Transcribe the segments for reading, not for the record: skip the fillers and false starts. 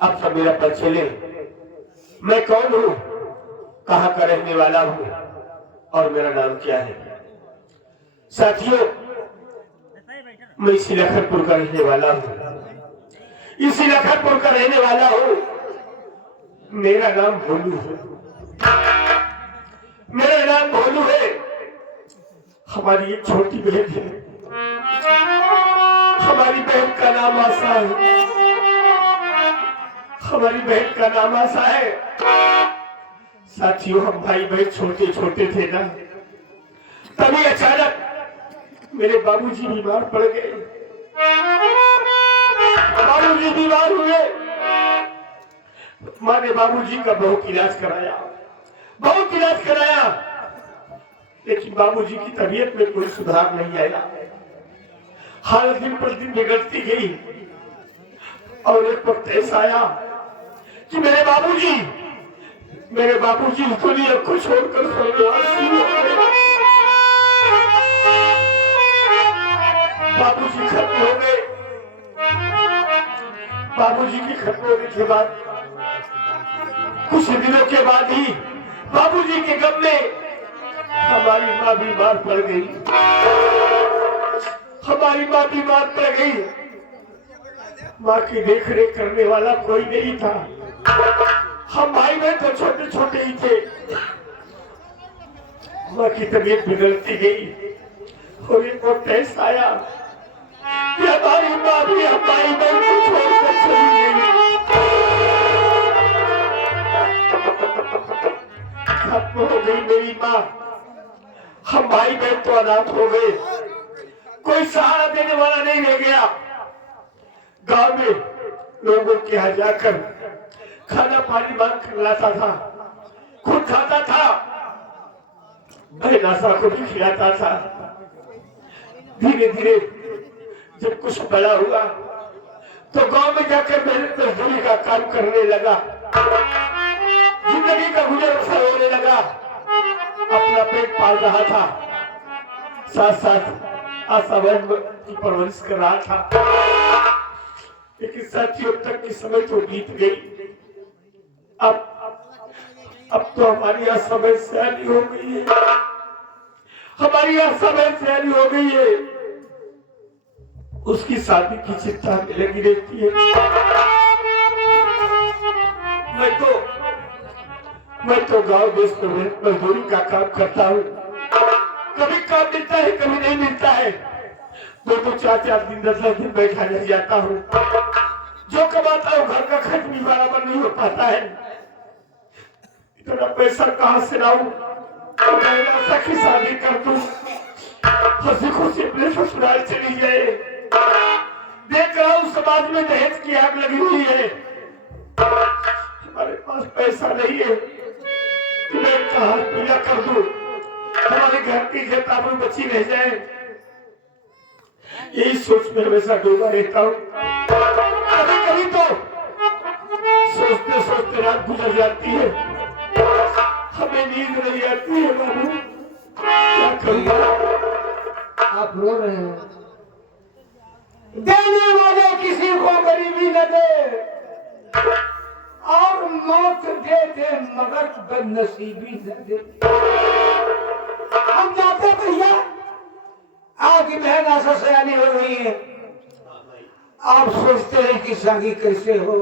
अब सब मेरा पर चले, मैं कौन हूँ, कहाँ का रहने वाला हूँ और मेरा नाम क्या है। साथियों, मैं इसी लखनपुर का रहने वाला हूँ, इसी लखनपुर का रहने वाला हूँ। मेरा नाम भोलू है, मेरा नाम भोलू है। हमारी एक छोटी बहन है, हमारी बहन का नाम आशा है, हमारी बहन का नाम आशा है। साथियों, हम भाई बहन छोटे छोटे थे ना, तभी अचानक मेरे बाबूजी बीमार पड़ गए। बाबूजी बीमार हुए, माँ ने बाबूजी का बहुत इलाज कराया, बहुत इलाज कराया, लेकिन बाबूजी की तबीयत में कोई सुधार नहीं आया। हालत दिन पर दिन बिगड़ती गई और एक वक्त ऐसा आया कि मेरे बाबूजी दुनिया को छोड़कर स्वर्गवासी हो गए। बाबूजी खत्म हो गए। बाबूजी की खत्म होने के बाद कुछ दिनों के बाद ही बाबूजी के गम में हमारी माँ बीमार पड़ गई। हमारी माँ बीमार पड़ गई। माँ की देख रेख करने वाला कोई नहीं था। हम भाई बहन तो छोटे छोटे ही थे। माँ की तबीयत बिगड़ती गई और एक वक्त ऐसा आया कि हमारी माँ भी हम भाई बहन को छोड़कर चली गई। खत्म हो गई मेरी माँ, हम भाई बहन तो अनाथ हो गए, कोई सहारा देने वाला नहीं रह गया। गांव में लोगों के यहाँ जाकर खाना पानी मांग कर लाता था, खुद खाता था, बहन आशा को भी खिलाता था। धीरे धीरे जब कुछ बड़ा हुआ तो गांव में जाकर मेहनत मजदूरी का काम करने लगा, जिंदगी का गुजर बसर होने लगा, अपना पेट पाल रहा था, साथ साथ आशा बहन की परवरिश कर रहा था। लेकिन साथियों, तक की समय तो बीत गई। अब तो हमारी आशा बहन सयानी हो गई है, हमारी आशा बहन सयानी हो गई है। उसकी शादी की चिंता में लगी रहती है। मैं तो गांव देश में मजदूरी का काम करता हूँ। कभी काम मिलता है, कभी नहीं मिलता है। दो 4 दिन 10 दिन बैठा रह जाता हूँ। जो कमाता हूँ घर का खर्च भी बराबर नहीं हो पाता है। इतना पैसा कहाँ से लाऊं? सखी शादी कर दूं, हंसी खुशी अपने ससुराल चली जाए। देख रहा हूँ समाज में दहेज की आग लगी हुई है। हमारे पास पैसा नहीं है कि मैं कहाँ पूजा कर दूं, हमारे घर की इज्जत आबरू बची रह जाए। यही सोच में हमेशा डूबा रहता हूँ। कभी कभी तो सोचते सोचते रात गुजर जाती है, हमें नींद नहीं आती है। बाबू क्या करूँगा? आप रो रहे हैं। देने वाले किसी को गरीबी न दे और मौत दे दे मगर बदनसीबी न दे। हम जाते भैया, आपकी बहन आशा सयानी हो रही है। आप सोचते हैं कि शादी कैसे हो,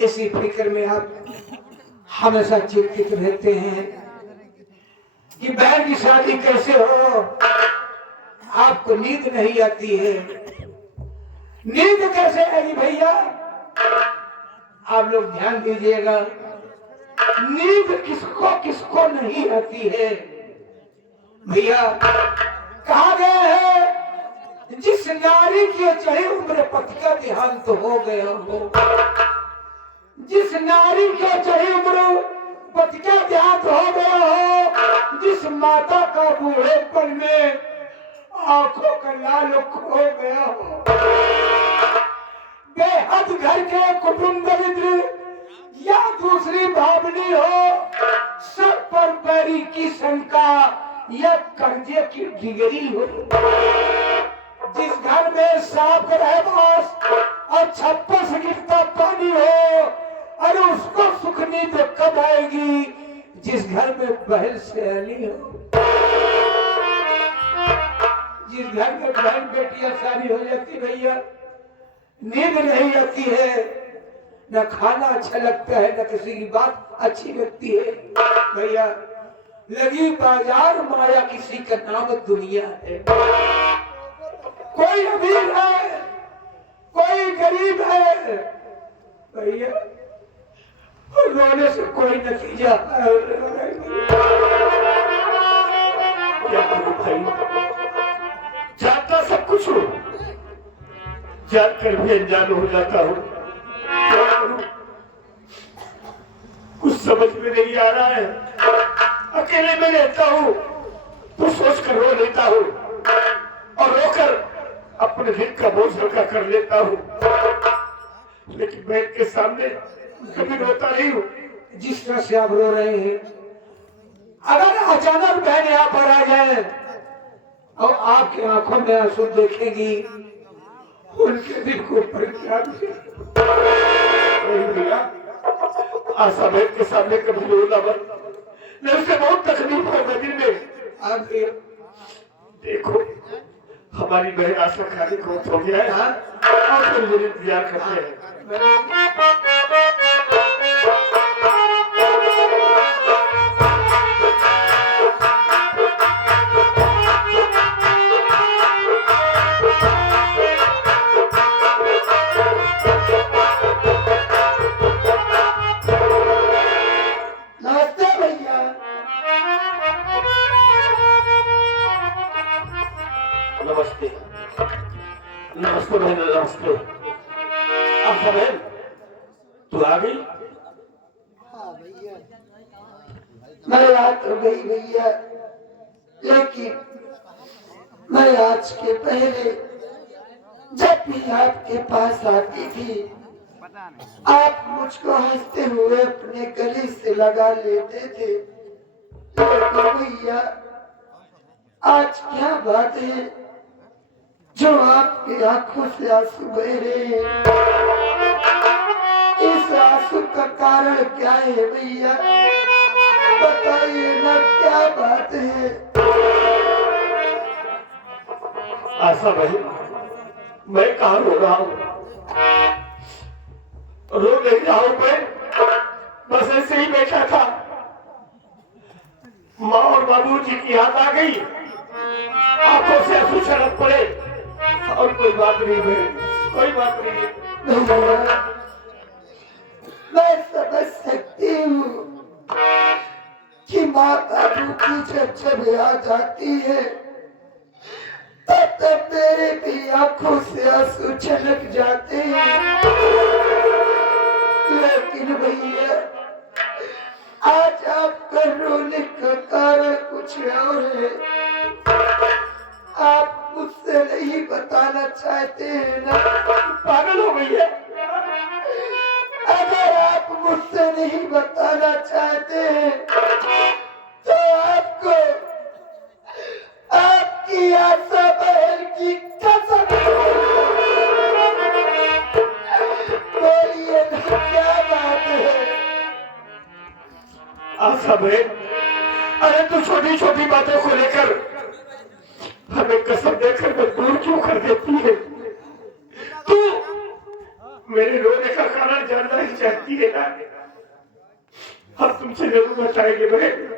इसी फिक्र में आप हमेशा चिंतित रहते हैं कि बहन की शादी कैसे हो। आपको नींद नहीं आती है। नींद कैसे आएगी भैया? आप लोग ध्यान दीजिएगा, नींद किसको किसको नहीं आती है। भैया कहा गया है, जिस नारी की चढ़ी उम्र पति का देहांत हो गया हो, जिस नारी की चढ़ी उम्र पति का देहांत हो गया हो, जिस माता का बूढ़ेपन में आंखों का लाल खो गया हो, बेहद घर के कुटुंब दरिद्र या दूसरी भावनी हो, सर पर बैरी की शंका या कर्जे की डिगरी हो, जिस घर में सांप का रहवास और छप्पर से गिरता पानी हो, अरे उसको सुख नींद कब आएगी? जिस घर में बहन सयानी हो, जिस घर में बहन बेटियां शादी हो जाती भैया, नींद नहीं आती है, न खाना अच्छा लगता है, न किसी की बात अच्छी लगती है। भैया लगी बाजार माया किसी का नाम दुनिया है। कोई अमीर है, कोई गरीब है भैया, रोने से कोई नतीजा क्या करूं भाई? जानता सब कुछ हूँ, जानकर भी अनजान हो जाता हूँ। क्या करूं? कुछ समझ में नहीं आ रहा है। अकेले में रहता हूँ तो सोच कर रो लेता हूँ और रोकर अपने दिल का बोझ हल्का कर लेता हूँ, लेकिन बहन के सामने कभी रोता नहीं हूँ। जिस तरह से आप रो रहे हैं, अगर अचानक बहन यहाँ पर आ जाए और आपकी आंखों में आंसू देखेगी, उनके दिल को क्या भैया, आशा बहन के सामने कभी रोना मत, नहीं उसे बहुत तकलीफ होगा दिल में। आप देखो हमारी बहन आशा खाली खोज हो गया है और फिर मेरे इंतजार करते हैं। नमस्ते भैया। नमस्ते नमस्ते बहन, नमस्ते। आशा बहन तू आ गई? हाँ भैया, मैं रात हो गई भैया, लेकिन मैं आज के पहले जब भी आपके पास आती थी, आप मुझको हंसते हुए अपने गले से लगा लेते थे। लेकिन भैया आज क्या बात है जो आपकी आंखों से आंसू बह रहे हैं? इस आंसू का कारण क्या है भैया? बताइए ना, क्या बात है? आशा बहन मैं कहाँ रो रहा हूँ? रो नहीं रहा हूँ मैं, बस ऐसे ही बैठा था। माँ और बाबूजी की याद आ गई आंखों से आंसू छलक पड़े और कोई बात नहीं बहन, कोई बात नहीं है। भैया मैं समझ सकती हूँ कि माँ बाबू की जब याद आती है तब मेरे भी आंखों से आंसू छलक जाते हैं। लेकिन भैया आज आपका रोने का कारण कुछ और है। आप मुझसे नहीं बताना चाहते हैं ना? पागल हो गई है। अगर आप मुझसे नहीं बताना चाहते हैं तो आपको आपकी आशा बहन की कसम बोलिए ना, क्या बात है? आशा बहन, अरे तू छोटी छोटी बातों को लेकर हमें कसम देकर मजबूर क्यों कर देती है? तू मेरे रोने का कारण जानना ही चाहती है ना? हम तुमसे जरूर बताएंगे बहन।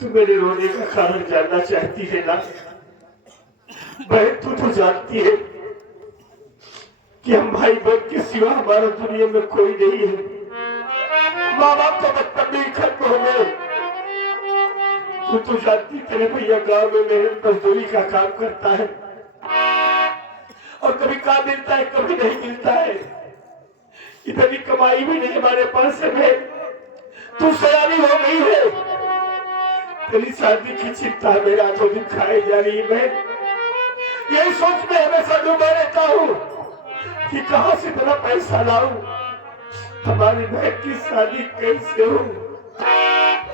तू मेरे रोने का कारण जानना चाहती है ना? बहन तू तो जानती है कि हम भाई बहन के सिवा हमारा दुनिया में कोई नहीं है। माँ बाप तो बचपन में ही खत्म हो गए। तू तो जानती, तेरे भैया गांव में मेहनत मजदूरी का काम करता है और कभी काम मिलता है कभी नहीं मिलता है। इतनी कमाई भी नहीं हमारे पास है। तू सयानी हो गई है, तेरी शादी की चिंता मेरा तो दिन खाए जा रही है। यही सोच में हमेशा डूबा रहता हूँ कि कहां से इतना पैसा लाऊं, हमारी बहन की शादी कैसे हो।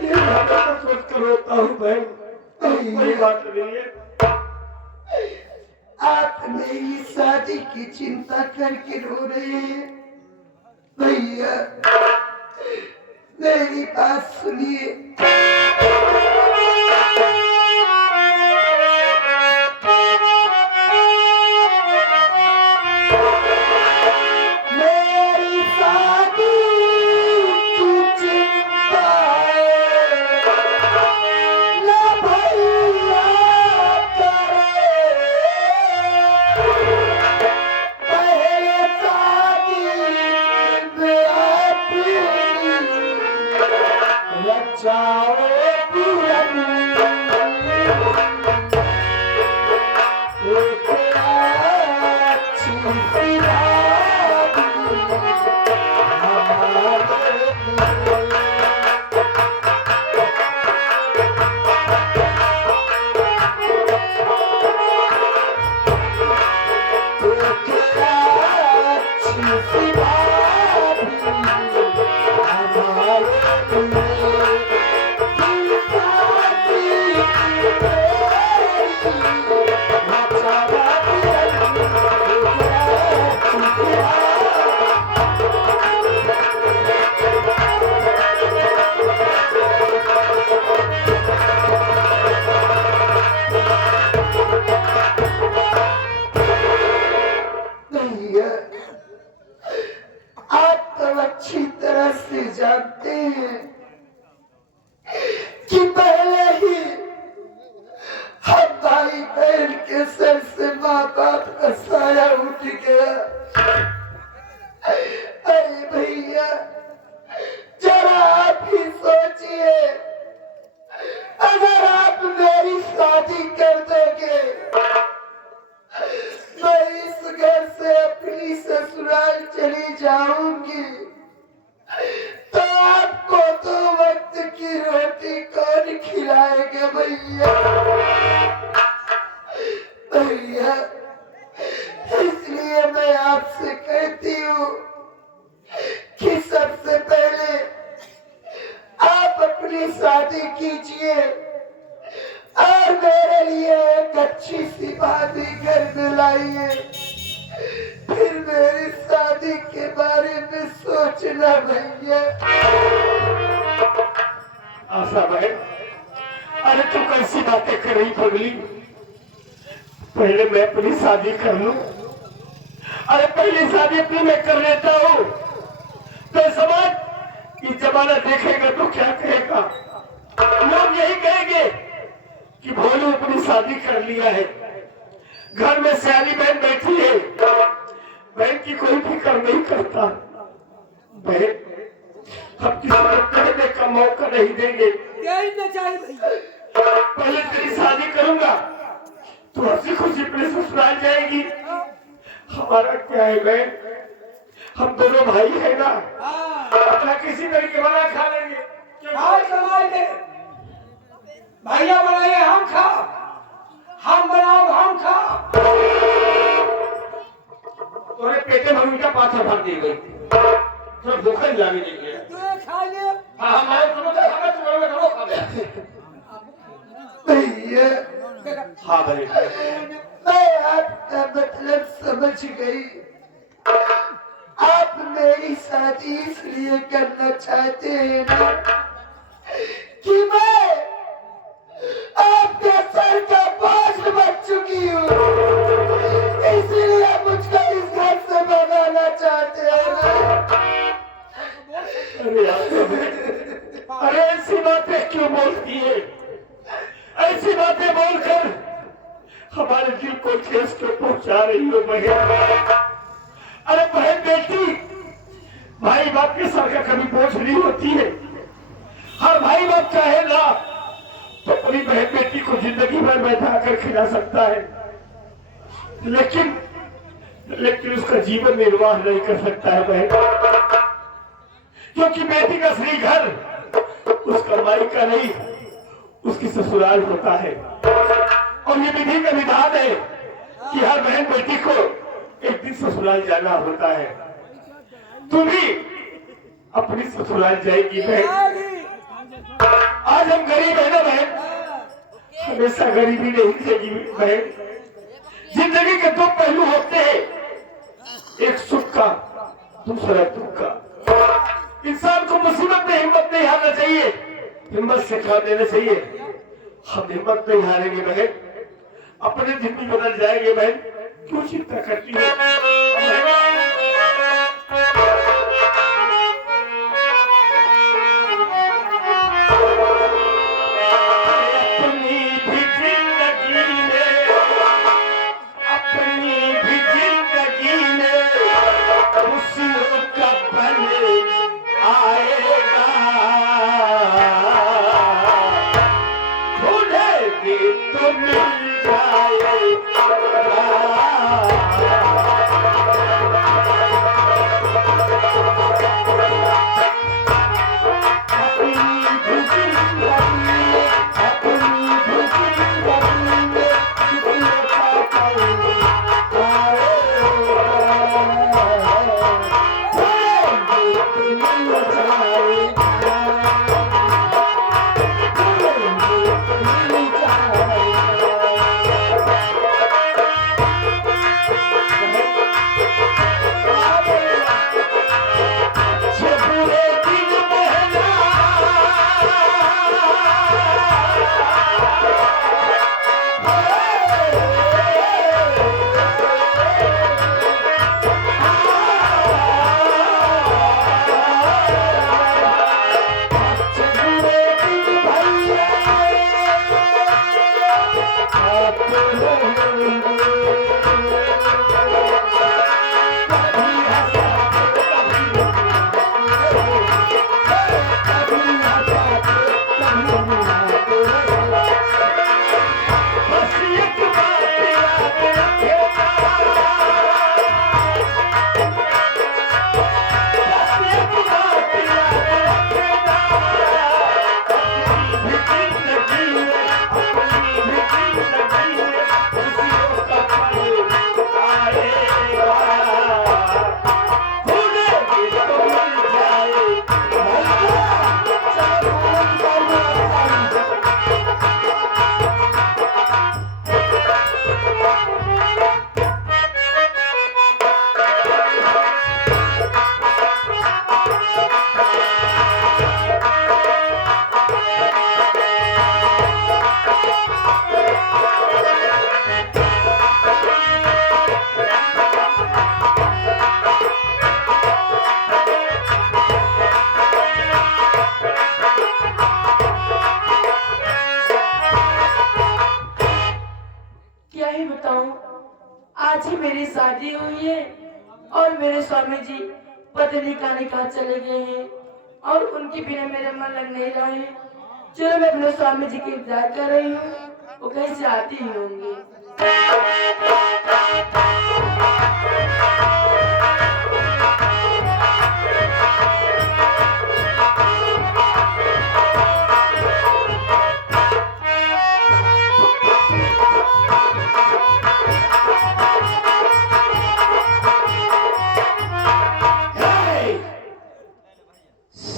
ये सोच कर रोता हूँ बहन, कोई बात नहीं है। आप मेरी शादी की चिंता करके रो रहे हैं। भैया मेरी बात सुनिए। कि पहले ही हम भाई बहन के सर से माँ बाप का साया उठ गया। अरे भैया जरा आप ही सोचिए, अगर आप मेरी शादी कर दोगे, मैं इस घर से अपनी ससुराल चली जाऊंगी, तो आपको दो वक्त की रोटी कौन खिलाएगा भैया? भैया इसलिए मैं आपसे कहती हूँ कि सबसे पहले आप अपनी शादी कीजिए और मेरे लिए एक अच्छी सी शादी घर में लाइए, फिर मेरी शादी के बारे में सोचना भैया। आशा बहन, अरे तू कैसी बातें कर रही पगली? पहले मैं अपनी शादी कर लूं। अरे पहली शादी अपनी मैं कर लेता हूँ तो समाज की जमाना देखेगा तो क्या कहेगा? लोग यही कहेंगे कि भोलू अपनी शादी कर लिया है, घर में सियानी बहन बैठी है, बहन की कोई फिक्र नहीं करता। बहन हम किसी को कहने का मौका नहीं देंगे। पहले तेरी शादी करूंगा तो हंसी खुशी अपने ससुराल जाएगी। हमारा क्या है बहन, हम दोनों भाई है ना, अपना किसी तरीके बना खा लेंगे। भैया बनाए हम खा, हम बनाओ हम खा। तोरे पेटे में उनका पाथा भर दी गई, तो धोखा ही लागे नहीं गया। तू खा ले। हाँ हमारे दोनों का खाना तुम्हारे दोनों खा गया। भैया हाँ भाई, मैं आपका मतलब समझ गई। आप मेरी शादी इसलिए करना चाहते हैं ना कि मैं आपके सर का बोझ बन चुकी हूँ, इसलिए मुझको इस घर से भगाना चाहते हैं ना। अरे ऐसी बातें क्यों बोलती है? ऐसी बातें बोलकर हमारे दिल को ठेस के पहुंचा रही हो बहन। अरे बहन बेटी भाई बाप के सर का कभी बोझ नहीं होती है। हर भाई बाप चाहे ना तो अपनी बहन बेटी को जिंदगी भर बैठा कर खिला सकता है, लेकिन उसका जीवन निर्वाह नहीं कर सकता है बहन, क्योंकि बेटी का श्री घर उसका मायका नहीं, उसकी ससुराल होता है। और ये विधि का विधान है कि हर बहन बेटी को एक दिन ससुराल जाना होता है। तू भी अपनी ससुराल जाएगी बहन। आज हम गरीब है ना बहन, हमेशा गरीबी नहीं रहेगी बहन। जिंदगी के दो पहलू होते हैं, एक सुख का, दूसरा दुख का। इंसान को मुसीबत में हिम्मत नहीं हारना चाहिए, हिम्मत से काम लेना चाहिए। हम हिम्मत नहीं हारेंगे बहन, अपने जिंदगी बदल जाएंगे बहन, क्यों चिंता करती है? तो मिल जाए क्या ही बताऊं, आज ही मेरी शादी हुई है और मेरे स्वामी जी पत्नी का निकाह चले गए हैं और उनके बिना मेरा मन लग नहीं रहा है। चलो मैं अपने स्वामी जी की इंतजार कर रही हूँ, वो कहीं से आती ही होंगी।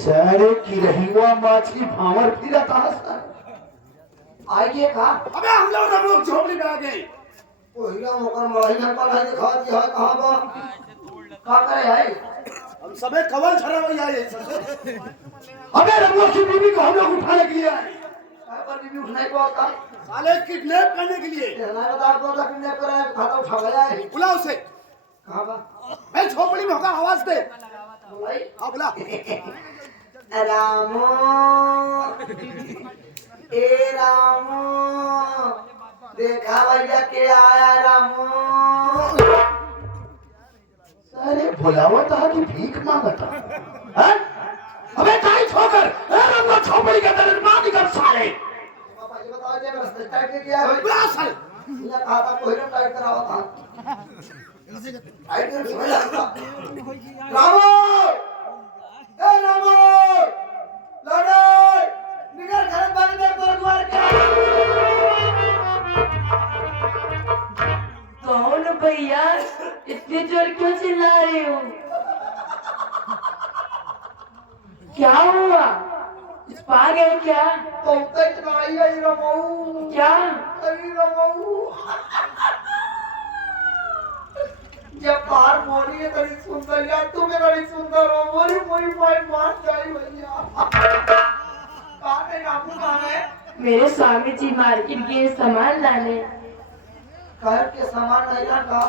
सारे की रही हुआ माछली भावर फिरा कहा सर आइए कहा अबे हम लोग झोपड़ी में आ गए। वो हीरा मोकर महीना पर है दिखा दिया है कहां बा का करे है हम सबे कवल छरा हुई आए सबसे। अबे रमुआ की बीवी को हम लोग उठाने के लिए आए पर बीवी उठने को आता साले किडनैप करने के लिए। ना बता दो कि किडनैप करा है खाता उठा गया है बुला उसे। कहां बा मैं झोपड़ी में होगा आवाज दे। बुलाई हाँ बुला। रामो ए रामो देखा भैया के आया रामो अरे बुलावा था कि भीख मांगा था हैं? अबे काई ठोकर रंगा छोपड़ी का दर्द मां निकल साले पापा जी बताओ जे रास्ते टाइट के किया है बुला साले। ये कहा था कोई ना टाइट करावा था टाइट कर समझ आता रामो ए रामो लड़ाई निकल घर बंद कर तोर द्वार के कौन भैया, इतनी जोर क्यों चिल्ला रहे हो? क्या हुआ, कुछ पा गए क्या? बहुत इतनाई है रमऊ क्या? अरे रमऊ जब बाहर बोली है बड़ी सुंदर यार तुम बड़ी सुंदर हो मोरी मोरी मार मार जाई भैया कहां है रामू कहां है मेरे स्वामी जी मार्केट गए सामान लाने। घर के सामान नहीं लगा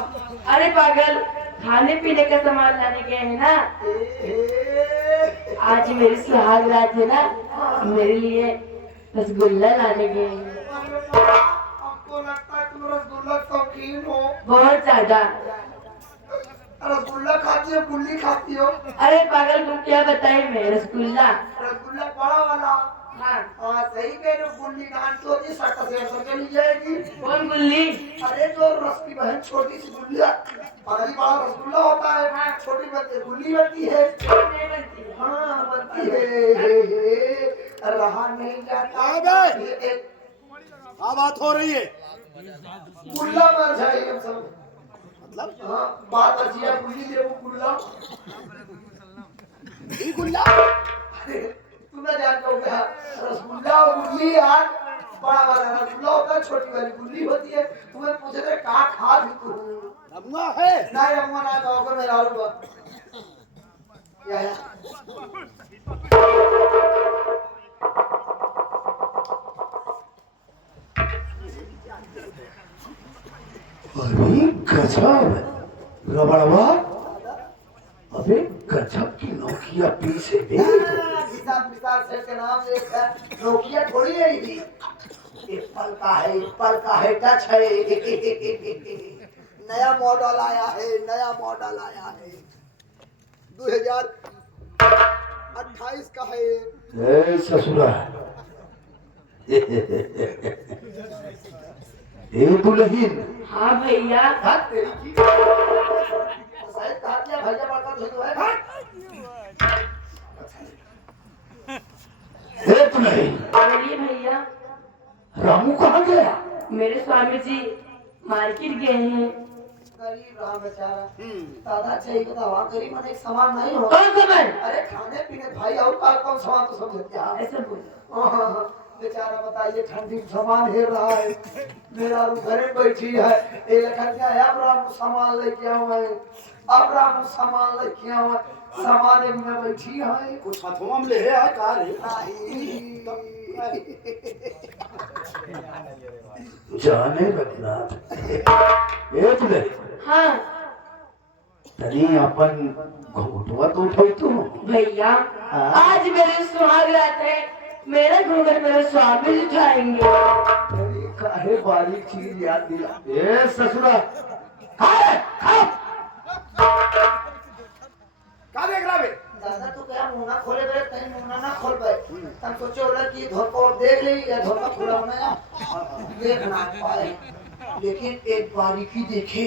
अरे पागल, खाने पीने का सामान लाने गए हैं ना। आज मेरी सुहाग रात है ना, मेरे लिए रसगुल्ला लाने गए हैं। हमको लगता है तुम रसगुल्ला शौकीन हो बहुत ज्यादा। रसगुल्ला खाती हो गुल्ली खाती हो अरे पागल, तुम क्या बताए, मैं रसगुल्ला। रसगुल्ला बड़ा वाला हाँ, हाँ सही कह रहे हो गुल्ली नान तो जी सट से चली जाएगी कौन गुल्ली? अरे जो रस की बहन छोटी सी गुल्लिया बड़ी बड़ा रसगुल्ला होता है छोटी बनती गुल्ली बनती है नहीं बनती। हाँ बनती है रहा नहीं जाता अबे! ये एक क्या बात हो रही है? गुल्ला मर जाए हम सब मतलब हाँ बात अच्छी है गुल्ली दे वो गुल्ला ये गुल्ला तुम ना जानते हो क्या रसगुल्ला और गुल्ली यार बड़ा वाला रसगुल्ला होता है छोटी वाली गुल्ली होती है तुम्हें पूछे थे कहाँ खा भी तू रमुआ है। ना रमुआ ना गाँव में मेरा रुआ या अरे गजब रबड़वा अबे गजब की नोकिया पीछे दे हिसाब विस्तार से के नाम से नोकिया थोड़ी है थी एप्पल का है टच है। नया मॉडल आया है, नया मॉडल आया है, 2028 का है। ए ससुरा ए दुल्हन हाँ भैया। हट तेरी की। शायद कहा दिया भैया बड़का धुन है। हट। ए दुल्हन बोलिए भैया। रामू कहाँ गया? मेरे स्वामी जी मार्केट गए हैं। गरीब रहा बेचारा। दादा चाहिए बतावा गरीब मन एक सामान नहीं होगा। कौन सा मैं? अरे खाने पीने भाई और कौन सामान तो समझ क्या ऐसा बोलो। बेचारा बताइए ठंडी में सामान हेर रहा है। मेरा रू घरे बैठी है। ये लिखा क्या है अब राम सामान लेके आऊँ मैं। अब राम सामान लेके आऊँ सामान एक में बैठी है। कुछ हाथों में ले है का रे नहीं। जाने रघुनाथ ए दुल्हन हाँ तनी अपन घुंघटवा तो उठाई तू। भैया आज मेरे सुहाग रात है। मेरा घूंघट मेरे स्वामी जी उठाएंगे। काहे बारीक चीज याद दिला। ए ससुरा खाए खाओ का देख रहा बे? दादा तू क्या मुंह ना खोले बे कहीं मुंह ना खोल बे। तब सोचे बोला कि धोखा देख ली या धोखा खुला होना ना देख ना पाए। लेकिन एक बारीकी देखे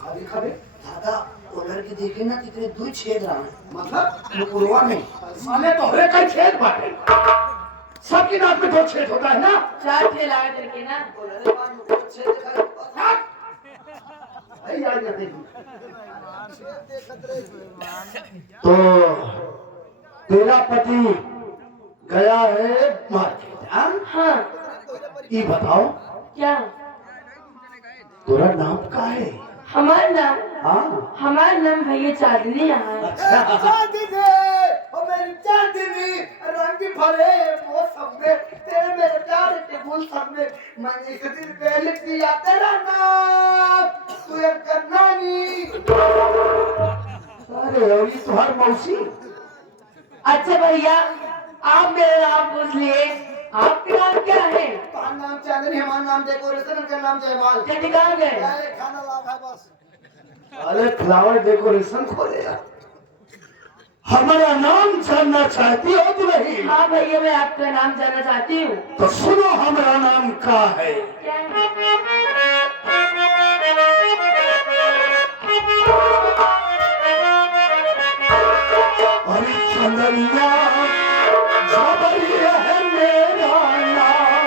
का देखा बे? दादा ओलर के देखे ना कितने दो छेद रहा है। मतलब मुकुरवा नहीं साले तोहरे का छेद बाटे। सबकी नाक में दो छेद होता है ना। चार ठे लगा करके ना। ओलर के पास मुकुर छेद दिखाई नहीं आज नहीं। तो तेरा पति गया है मार्केट। हाँ ये बताओ क्या? तेरा नाम का है? हमारा नाम हाँ हमारा नाम भैया चांदनी है। चांदनी ओ मेरी चांदनी रंग भरे वो सब में तेरे मेरे प्यार के फूल सब में मैंने एक दिन पहले किया तेरा नाम तू एक नानी। अरे और ये तुम्हारी मौसी। अच्छा भैया आप मेरा नाम पूछ लिए। आपका नाम क्या है? तुम्हारा नाम चांदनी हमारा नाम डेकोरेशन का नाम जयमाल। क्या ठिकान गए? पहले खाना लाभ है बस। अरे फ्लावर डेकोरेशन खोलेगा। हमारा नाम जानना चाहती हो दुल्हन? हाँ भैया मैं आपका नाम जानना चाहती हूँ। तो सुनो हमारा नाम का है। क्या है? अरे चंदनिया झबरिया है मेरा नाम।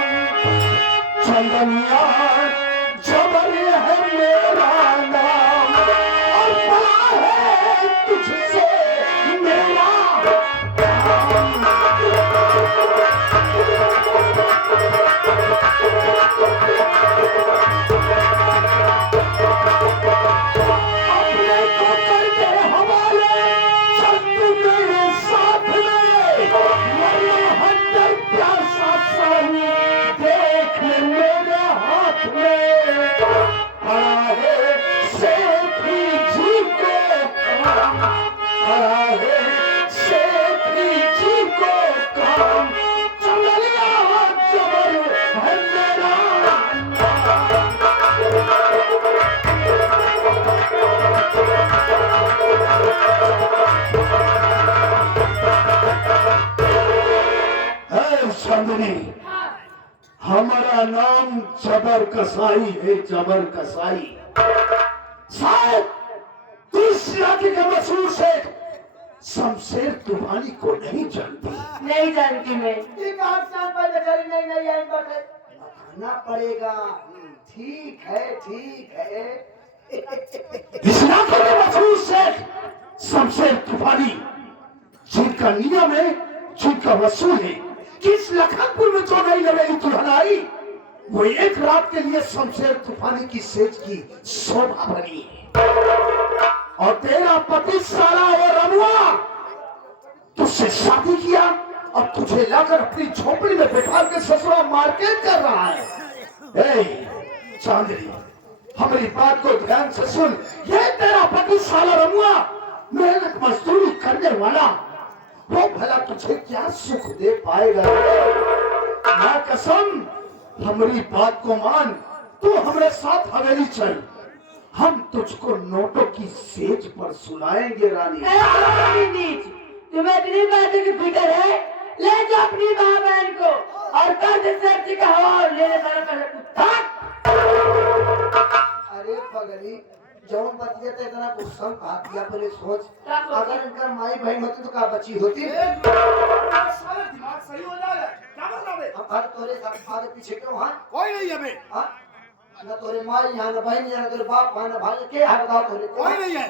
चंदनिया झबरिया है मेरा नाम। और बड़ा है तुझसे मेरा अपने को कर दे हवाले। चल तू मेरे साथ में मरना हंटर प्यासा सानी। देख ले मेरे हाथ में पड़ा है सेठी जी को काम। पड़ा है सेठी जी को काम। चंदनिया जबर है मेरा है चांदनी। हमारा नाम जबर कसाई है। जबर कसाई शायद तू इस इलाके का मशहूर शेख शमशेर तूफानी को नहीं जानती। नहीं जानती मैं। ठीक है आप जान पाए बेचारी नहीं नहीं आई बटे खाना पड़ेगा। ठीक है इस इलाके के मशहूर शेख शमशेर तूफानी जिनका नियम है जिनका वसूल है कि इस लखनपुर में जो नई लवेली दुल्हन आई वो एक रात के लिए शमशेर तूफानी की सेज की शोभा बनी है। और तेरा पति साला और रमुआ तुझसे शादी किया और तुझे लाकर अपनी झोपड़ी में बैठा के ससुरा मार्केट कर रहा है। ए चांदनी हमारी बात को ध्यान से सुन। ये तेरा पति साला रमुआ मेहनत मजदूरी करने वाला वो भला तुझे क्या सुख दे पाएगा? मां कसम हमारी बात को मान, तू हमारे साथ हवेली चल, हम तुझको नोटों की सेज पर सुनाएंगे रानी। तुम्हें इतनी बातों की फिक्र है, ले जाओ अपनी माँ बहन को और कर दे सेठ का हवा और ले ले पहले कुत्ता। अरे पगली जौन बतिया ते इतना गुस्सा कहा दिया, पहले सोच अगर इनका माई बहन होती तो क्या बची होती। सारा दिमाग सही हो जाएगा। क्या मतलब है? हम हर तोरे आगे पीछे क्यों हैं? कोई नहीं है हमें, हाँ? न तोरे माई यहाँ न बहन यहाँ, न तोरे बाप यहाँ न भाई, के है बताओ तोरे? कोई नहीं है।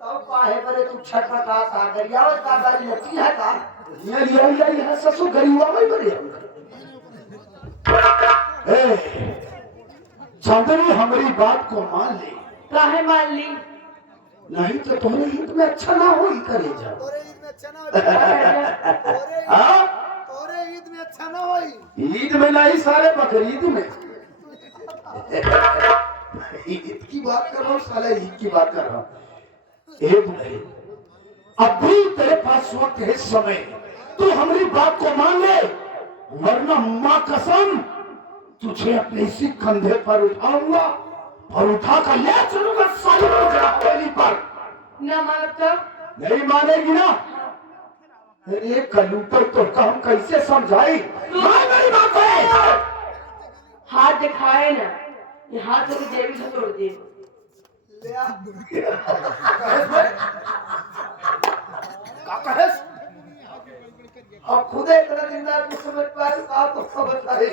तब काहे बरे तू छटपटा सा गरियावत का गाड़ी लगती है का? ये ससुर गरीबा में बड़े चांदनी हमारी बात को मान ले, काहे मान ली? नहीं तो तुम्हारे हित में अच्छा ना हो करे जा। तोरे ईद में अच्छा ना हो। हाँ? तोरे ईद में अच्छा ना होई। ईद में नहीं, सारे बकरीद में। ईद की बात कर रहा हूँ, साले ईद की बात कर रहा हूँ। भाई अभी तेरे पास वक्त है, समय, तू हमारी बात को मान ले, वरना माँ कसम तुझे अपने इसी कंधे पर उठाऊंगा और उठा कर ले चलूंगा साली हवेली पर। ना मानो तो नहीं मानेगी ना? अरे कलूटर तो हम कैसे समझाई? मेरी बात है। हाथ दिखाए ना, ये हाथ को जेबी से तोड़ दे। का कहेस? अब खुदे इतना जिंदा कुछ समझ पाए तो आप तो समझ पाए।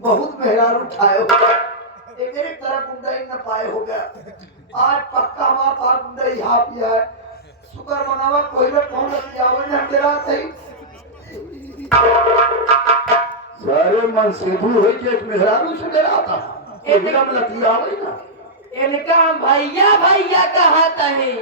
बहुत मेहरान उठाए हो, एक तरह गुंडा ही न पाए हो गया। आज पक्का हमारा पार गुंडा ही यहाँ पिया है। शुक्र मनावा कोई ना कौन किया हो ना मेरा सही। सारे मन सेधु है कि एक मेहरारू से डरा था, एकदम लतिया हुई ना। इनका हम भैया भैया कहता है,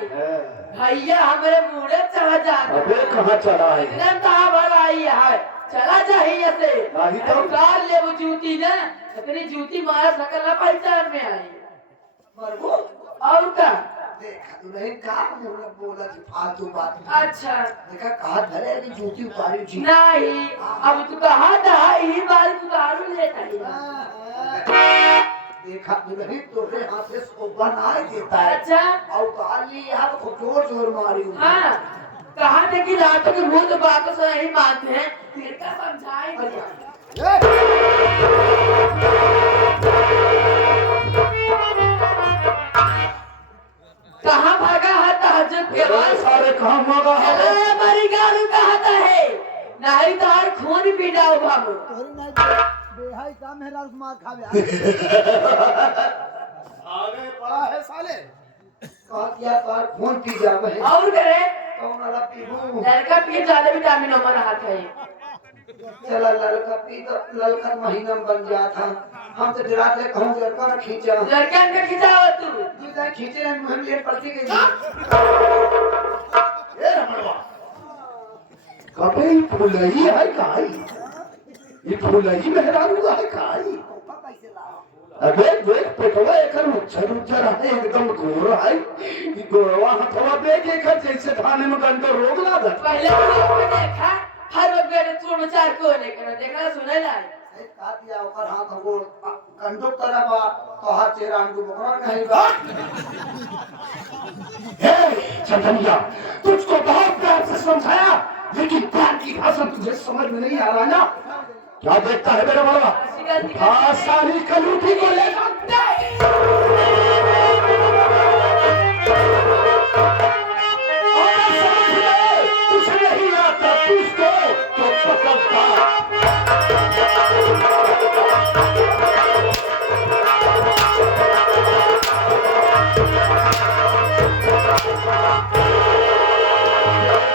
भैया हमारे मुड़े चढ़ा जाता अबे कहाँ चला है? एकदम कहाँ भला आई है, चला चाहिए से नहीं तो? कार ले वो जूती ना, इतनी जूती मारा सकल ना पहचान में आई। मरबो और क्या? देखा तू नहीं कहा मुझे बोला कि फालतू बात। अच्छा देखा कहा धरे कि जूती उतारी जी। नहीं, अब तू कहा था ही बाल उतारू लेता है। देखा तू नहीं तोरे हाथ से सो बना देता है। अच्छा और गाली यहाँ तो खूब जोर जोर मारी हूँ। हाँ, कहा था कि रातों के भूत बातों से नहीं मानते हैं, फिर क्या समझाएंगे? कहाँ भागा है तहज्जुद के बाद? सारे कहाँ मांगा है? चला हमारी गाड़ी कहता है, नहीं तो हर खून पी जाओ बाबू। बेहाई का मेहरारू से मार खावे। आगे पड़ा है साले। कहा किया तार खून पी जा बहन। और करे कौन वाला पीबू? लड़का पी ज्यादा विटामिन हमारा हाथ है। चला लड़का पी तो लड़का महीना में बन गया था। हम तो डराते कहूँ लड़का ना खींचा। लड़का ने खिंचाओ तू। जितना खींचे ना मुहम लिए पड़ती गई। कभी फुलई है काई? ये फुलई मेहरारू है काई? अबे देख पेटवा एकर उच्छर है, एकदम गोर है। ये गोरवा हथवा देख एकर जैसे थाने में गंदो रोग लागत। पहले तो देखा हर वक्त मेरे चूड़ मचार को लेकर देखा सुने ला। कहा दिया ऊपर हाथ हमको कंडुक तरह बा तो हाथ चेहरा अंडू बकरा नहीं बा। हे चंदनिया, तुझको बहुत प्यार से समझाया, लेकिन प्यार की भाषा तुझे समझ में नहीं आ रहा ना? क्या देखता है मेरा बड़ा? हाँ साली कलूटी को लेकर तुझे नहीं आता, तुझको तो पकड़ता।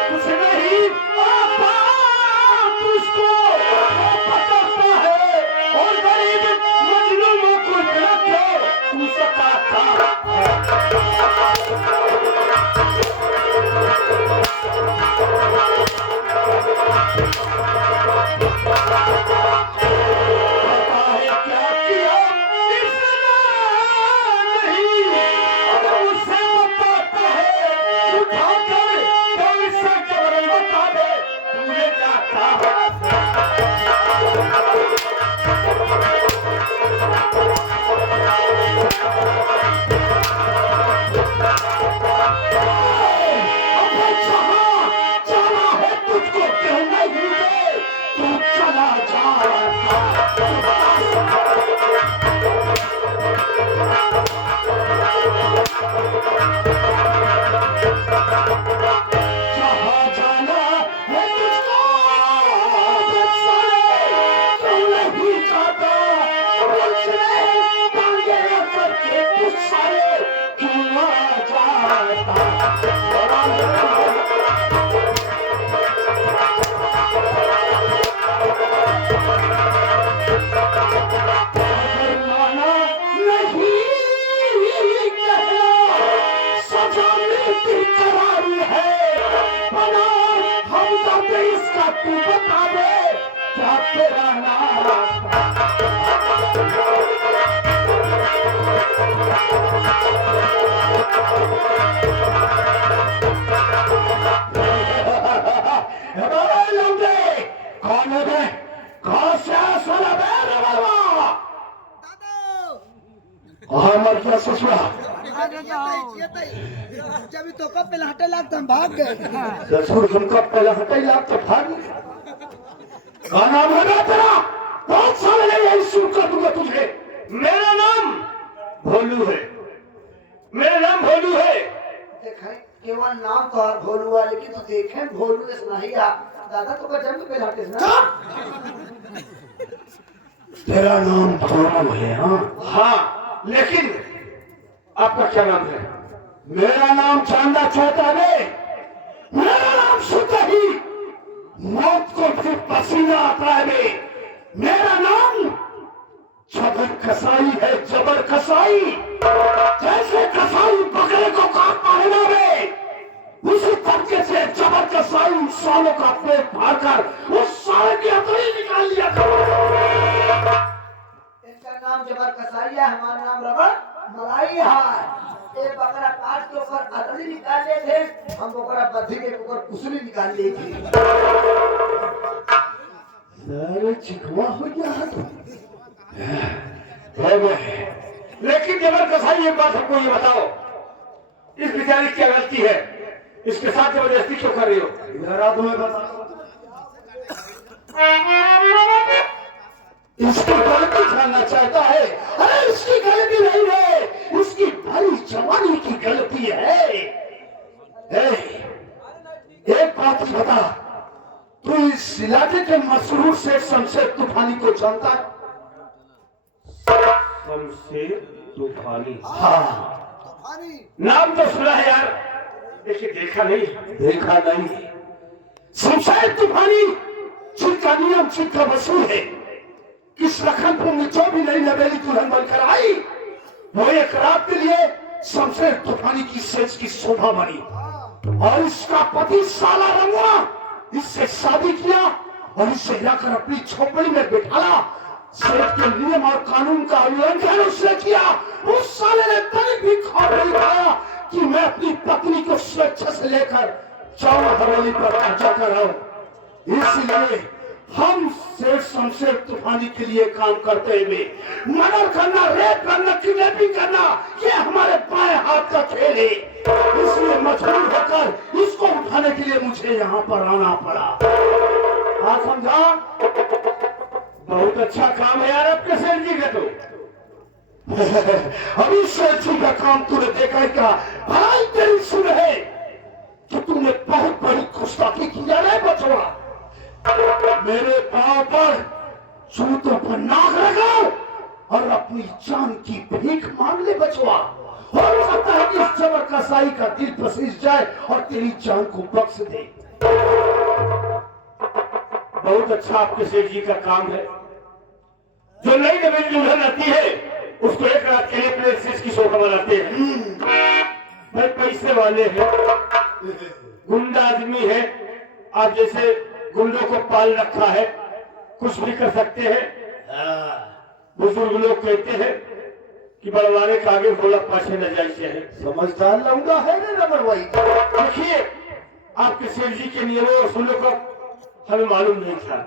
तुझे नहीं आता, तुझको तो पकड़ता है। और गरीब मजलूमों को देखो, तू सता जहाँ जाना है तुझको बरसाने, तू नहीं जाता मुझे टांगे करके गुस्साए क्यों आ जाता। माना नहीं कहना सजा मिलती करारी है, बना हम तब इसका तू बता दे क्या तेरा नाम। लौंडे कौन है बे? कौन से साला बे रमरवा? हाँ मर क्या ससुरा? जब तो कब पहले हटे लगता हम भाग गए। ससुर तुमको पहले हटाई लाभ तो भाग का नाम है ना तेरा? बहुत सारे नहीं यही सुन कर दूंगा तुझे। मेरा नाम भोलू है, मेरा नाम भोलू है। देखे केवल नाम तो और भोलू हुआ, लेकिन तो देखे भोलू जैसे नहीं आ दादा तो का जन्म पहले हटे ना। तेरा नाम भोलू है? हाँ, लेकिन आपका क्या नाम है? मेरा नाम चांदा चौथा है। मेरा नाम सुनते ही मौत को फिर पसीना आता है बे। मेरा नाम जबर कसाई है, जबर कसाई। जैसे कसाई बकरे को काटता है ना बे, उसी तरीके से जबर कसाई इंसानों का पेट फाड़कर उस साले की हथेली निकाल लिया करो। इनका नाम जबर कसाई है, हमारा नाम रबड़ मलाई है। एक बकरा काट के ऊपर अतली निकाल ले थे, हम बकरा बद्धी के ऊपर कुसली निकाल ली थी। सारे चिकवा हो गया है बे। लेकिन जबर कसाई एक बात हमको ये बताओ, इस बेचारी की क्या गलती है? इसके साथ जबरदस्ती क्यों कर रही हो? जरा तुम्हें बताओ। इसकी गलती जानना चाहता है? अरे इसकी गलती नहीं है, इसकी भारी जवानी की गलती है। एक बात बता, तू इस इलाके के मशहूर शेख शमशेर तूफानी को जानता है? शमशेर तूफानी? हाँ, नाम तो सुना है यार, लेकिन देखा नहीं। देखा नहीं। शमशेर तूफानी जिनका नियम जिनका वसूल है, किस लखनपुर में जो भी नई नवेली दुल्हन बनकर आई, वो एक रात के लिए शमशेर तूफानी की सेज की शोभा बनी। और इसका पति साला रमुआ इससे शादी किया और इसे लाकर अपनी झोपड़ी में बिठाला। सेठ के नियम और कानून का उल्लंघन उसने किया। उस साले ने कहीं भी ख्वाब नहीं पाया कि मैं अपनी पत्नी को स्वेच्छा से लेकर जाऊं हवेली पर कब्जा कराऊं। इसलिए हम शेख शमशेर तूफानी के लिए काम करते हुए मर्डर करना, रेप करना, किडनैपिंग करना, ये हमारे बाएं हाथ का खेल है। इसलिए मजबूर होकर इसको उठाने के लिए मुझे यहाँ पर आना पड़ा। हाँ समझा? बहुत अच्छा काम है यार आपके सेठ जी का। तो अभी सेठ जी का काम तूने देखा क्या? भाई तेरी सुन है कि तूने बहुत बड़ी गुस्ताखी की है बचवा। मेरे पांव पर जूतों पर नाक लगाओ और अपनी जान की भीख मांग ले बचवा। हो सकता है कि इस जबर कसाई का दिल पसीज जाए और तेरी जान को बख्श दे। बहुत अच्छा आपके सेठ जी का काम है। जो नई नवेली दुल्हन आती है उसको एक रात के लिए अपने सेठ की शोभा बनाते हैं। भाई पैसे वाले हैं, गुंडा आदमी है, आप जैसे गुंडों को पाल रखा है, कुछ भी कर सकते हैं। बुजुर्ग लोग कहते हैं कि बड़वाने का आगे बोला पाछे न जाइए है। समझदार लौंडा है ना नंबर भाई। देखिए आपके सेठ जी के नियमों और सुनों को हमें मालूम नहीं था।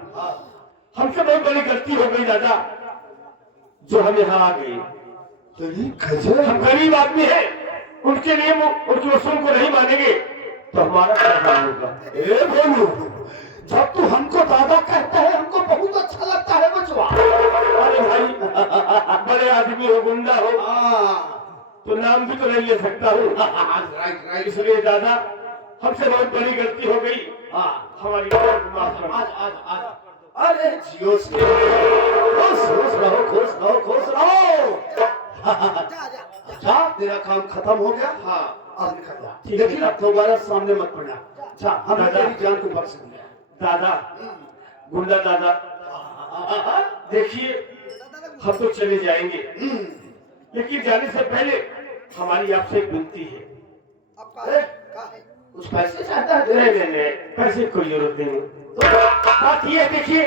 हमसे बहुत बड़ी गलती हो गई दादा, जो हम यहाँ आ गए। हम गरीब आदमी हैं, उनके नियम उनके वसूल को नहीं मानेंगे तो हमारा क्या हाल होगा? ए बोलू, जब तू हमको दादा कहता है हमको बहुत अच्छा बचवा। अरे भाई बड़े आदमी हो, गुंडा हो, तो नाम भी तो नहीं ले सकता हूँ। Right right. इसलिए दादा हमसे बहुत बड़ी गलती हो गई, हमारी गलती को माफ कर दो। आज आज आज अरे जियो से खुश खुश रहो, खुश रहो, खुश रहो। अच्छा तेरा काम खत्म हो गया। हाँ अब निकल जा, लेकिन अब दोबारा सामने मत पड़ना। अच्छा हमने तेरी जान को बख्श दिया। दादा, गुंडा दादा, देखिए हम तो चले जाएंगे, लेकिन जाने से पहले हमारी आपसे एक विनती है। कुछ पैसे चाहता है? नहीं नहीं नहीं, पैसे की कोई जरूरत नहीं। तो बात ये है, देखिए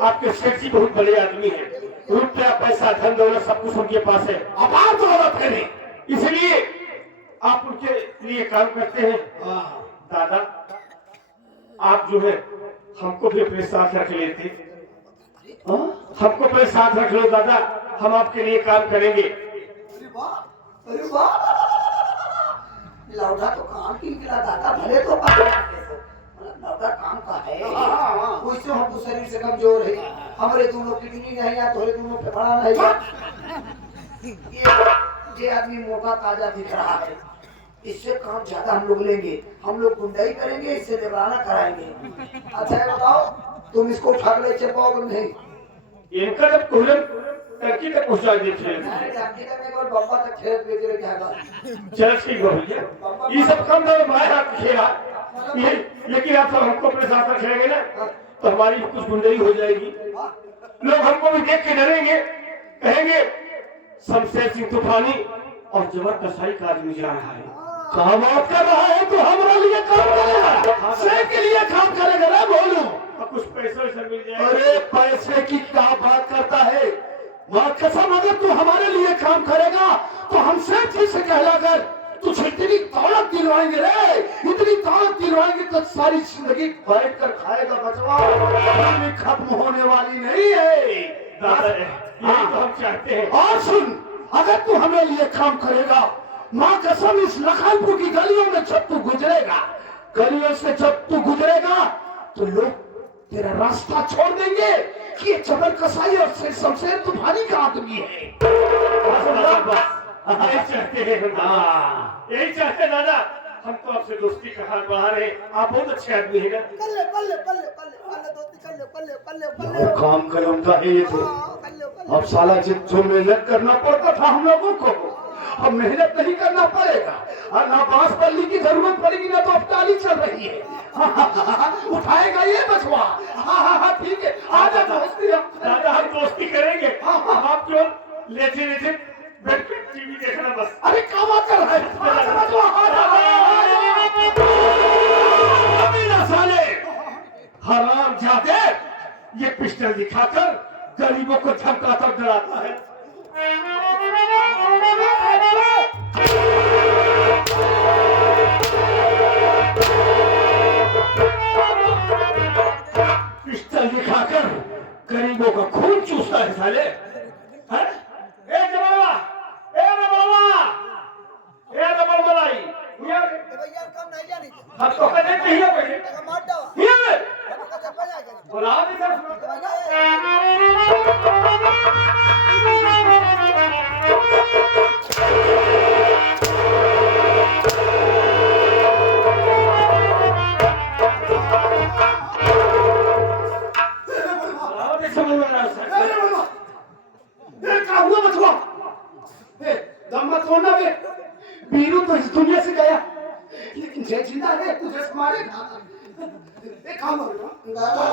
आपके सेठ जी बहुत बड़े आदमी हैं, रुपया पैसा धन दौलत सब कुछ उनके पास है, अपार दौलत है नहीं। इसलिए आप उनके लिए काम करते हैं। दादा आप जो है हमको भी अपने साथ रख लेते, हमको अपने साथ रख लो दादा, हम आपके लिए काम करेंगे। अरे वाह, अरे वाह, लौटा तो काम की निकला दादा, भले तो लौटा काम का है। वैसे हम तो शरीर से कमजोर है, हमारे दोनों किडनी नहीं या तुम्हारे दोनों फेफड़ा नहीं। ये आदमी मोटा ताजा दिख रहा है, इससे काम ज्यादा हम लोग लेंगे, हम लोग गुंडाई करेंगे, इससे निगराना कराएंगे। अच्छा है बताओ, तुम इसको उठा ले चल पाओगे नहीं? इनका जब कोहरम टंकी तक पहुंचा दीजिए। बम्बा तक खेत बेच रहे क्या चल ठीक है भैया, ये सब काम तो मैं हाथ खेला, लेकिन आप सब हमको अपने साथ रखेंगे ना, तो हमारी कुछ गुंडाई हो जाएगी, लोग हमको भी देख के डरेंगे, कहेंगे शमशेर सिंह तूफानी और जबर कसाई का आदमी जा रहा है। कहा बात कर रहा है तो हमारे लिए काम करेगा, शेर के लिए काम करेगा ना बोलूं। कुछ पैसे से मिल जाएगा। अरे पैसे की क्या बात करता है, माँ कसम अगर तू हमारे लिए काम करेगा तो हम सेठ जी से कहलाकर तुझे इतनी दौलत दिलवाएंगे रे, इतनी दौलत दिलवाएंगे तो सारी जिंदगी बैठ कर खाएगा बचवा, कभी खत्म होने वाली नहीं है। दादा यही तो हम चाहते हैं। और सुन, अगर तू हमें लिए काम करेगा, माँ कसम इस लखनपुर की गलियों में जब तू गुजरेगा, गलियों से जब तू गुजरेगा तो लोग तेरा रास्ता छोड़ देंगे कि ये जबर कसाई और शमशेर तूफानी का आदमी है। यही चाहते हैं यही चाहते हैं दादा, हम तो आपसे दोस्ती का हाथ बढ़ा रहे हैं, आप बहुत अच्छे आदमी है ना। पल्ले पल्ले पल्ले पल्ले पल्ले दोस्ती पल्ले पल्ले पल्ले पल्ले काम करे उनका है ये थे। अब साला जो मेहनत करना पड़ता था हम लोगों को, अब मेहनत नहीं करना पड़ेगा, और ना बांस बल्ली की जरूरत पड़ेगी ना तो अब टाली चल रही है। उठाएगा ये बचवा। हाँ ठीक है, आजा दोस्ती। दादा हम दोस्ती करेंगे, आप क्यों लेटे लेटे बैठ के टीवी देखना बस। अरे क्या बात कर रहा है साले हराम जाते, ये पिस्टल दिखाकर गरीबों को धमकाता डराता है। पिस्टल दिखाकर गरीबों का खून चूसता है साले। हैं? ए जबरवा, ए जबरवा, ए जबरमलाई, भैया काम नहीं जानी हम तो कहते नहीं है पहले। मार दो ये तो बजा के बुला दे सर। बीरू तो इस दुनिया से गया, लेकिन जे जिंदा है तुझे मारेगा। एक काम करो दादा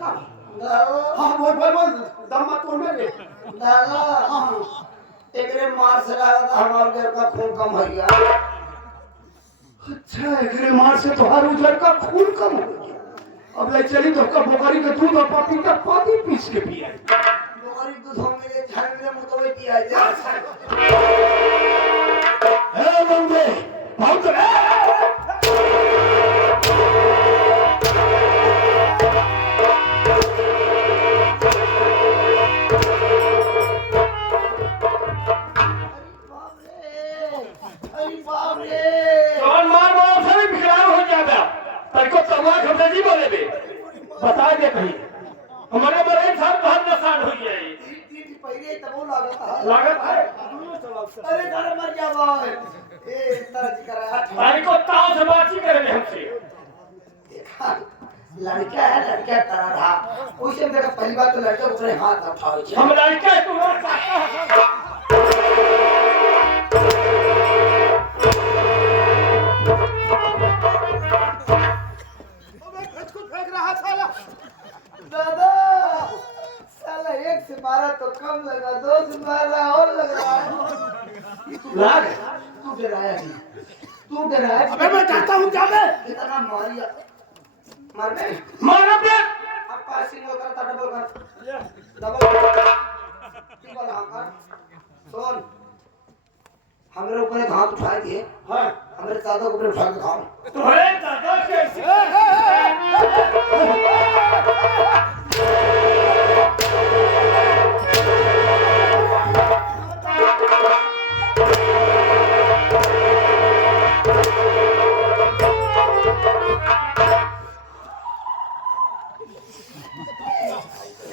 दादा हाँ बोल दम मत तोड़ मेरे। दादा एकरे मार से लगा हमारे घर का खून कम हो गया। अच्छा एकरे मार से तुम्हारे उधर का खून कम हो गया। अब ले चली तो का बोकारी का दूध और पापी का पानी पीस के पिया। बोकारी दूध हो मेरे झाड़ मेरे मुंह तो वही पिया है। ए बंदे बहुत अरे बाप रे कौन मार मार से भी बिखराव हो जाता, तनको तमाम हमसे नहीं बोले बे, बता दे कहीं हमारे बड़े साहब बहुत नुकसान हुई है। लागत है अरे घर मर गया भाई ए तरह की करा भाई को ताव से बात ही करे हमसे लड़का है लड़का तरह रहा उसे मेरा पहली बार तो लड़के ऊपर हाथ उठाओ हम लड़के तुम्हारा दादा साला एक से मारा तो कम लगा दो से मारा और लग रहा है लाग तू डराया नहीं तू डराया अबे मैं चाहता हूँ क्या मैं कितना मारिया मार दे मारा पे अब पासिंग वो करता डबल हाँ कर सुन हमारे ऊपर एक हाथ उठा दिए हां हमारे दादा को ऊपर उठा के खाओ तुम्हारे दादा कैसे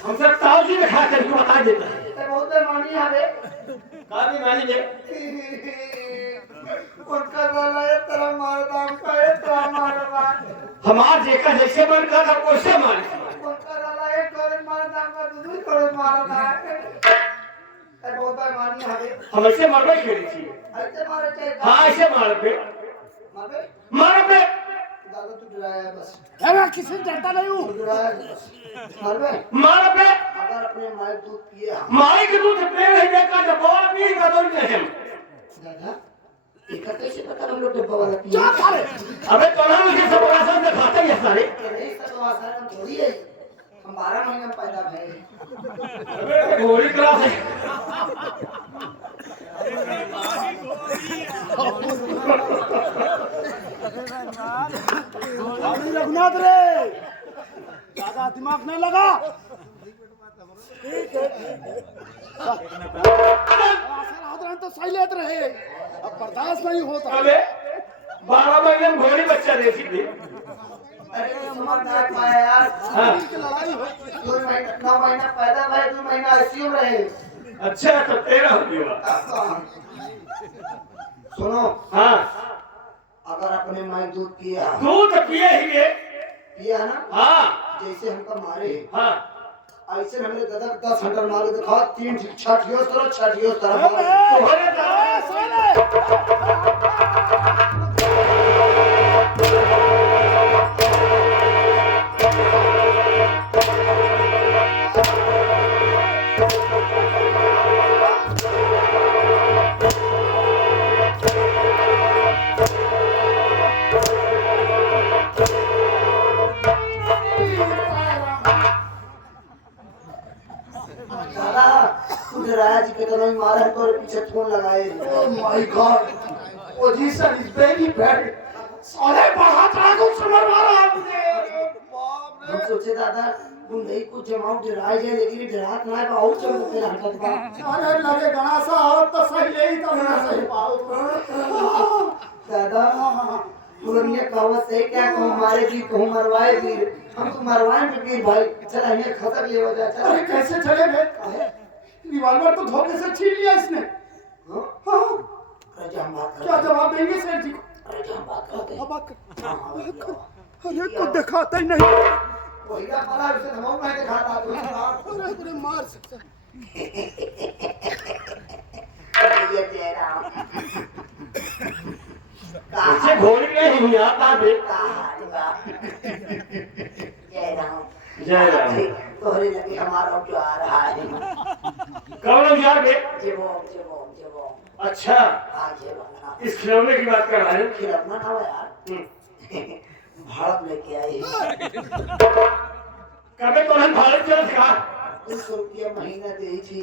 हमसे ताऊजी में खा कर बता देता है तो बहुत मानी हवे काफी मानी ले उनका वाला है तेरा मारदा का है तेरा मारदा हमार जेका जैसे मन का था वैसे मान उनका वाला है कोई मारदा का दूसरी कोई मारदा है बहुत मानी हवे हम ऐसे मरबे करी थी ऐसे मारे चाहे हाँ ऐसे मार पे मारे मार पे दादा तू डराया है बस मैं किसी से डरता नहीं हूँ तू डराया है बस मारबे मार पे अगर अपने मार दूध पिए मारे के दूध पे है देखा जब बहुत नहीं कर दो हम दादा एक कैसे पता हम लोग डब्बा वाला पिए क्या खा रहे अबे तो हम लोग सब बड़ा सब खाते हैं सारे नहीं सब आसान थोड़ी है हम 12 महीने में पैदा भए अबे गोली क्लास है रघुनाथ रे ज्यादा दिमाग नहीं लगा ठीक है तो सही लेते रहे अब बर्दाश्त नहीं होता अबे 12 महीने में घोड़ी बच्चा दे दी अरे समझ ना पाया यार हाँ लड़ाई हो 9 महीना पैदा भए 2 महीना आईसीयू रहे अच्छा तो 13 हो गया सुनो हाँ अगर अपने माँ दूध पिया दूध पिए ही ये पिया ना हाँ जैसे हमका मारे हाँ ऐसे हमने दादा 10 घंटा मारे दिखा 3 छठियों तरह तुम्हारे दादा दादा तू डराया जी कितना ही मारा है तो पीछे फोन लगाए Oh my God! Position is very bad. सारे बाहर ड्रैगन से मरवा आपने। हम सोचे दादा तुम नहीं कुछ अमाउंट डराए जाए लेकिन डरात ना है बहुत चल तेरा हरकत बा अरे लगे गणासा हो तो सही ले ही तो ना सही पाओ। दादा पुरनिया कहावत से क्या कहूँ मारे भी कहूँ मरवाए भी हम तो मरवाए भी भाई चल हमें खतर ले हो जा अरे चल कैसे चले गए? रिवॉल्वर तो धोखे से छीन लिया इसने। हाँ, अरे हम बात क्या जवाब देंगे सेठ जी को? अरे हम बात करते हैं अब अरे को दिखाता ही नहीं। वही का पला उसे हम मैं दिखाता तो अरे मार सकता। ये तेरा ऐसे घोड़ी नहीं आता बे जय राम तोहरे लगे हमारा जो आ रहा है कौन लोग यार बे जेबो अच्छा हाँ जेबो इस खिलौने की बात कर रहे हैं खिलौना ना हो यार भाड़प लेके आई कभी तो हम भारत चल का 200 रुपया महीना दे थी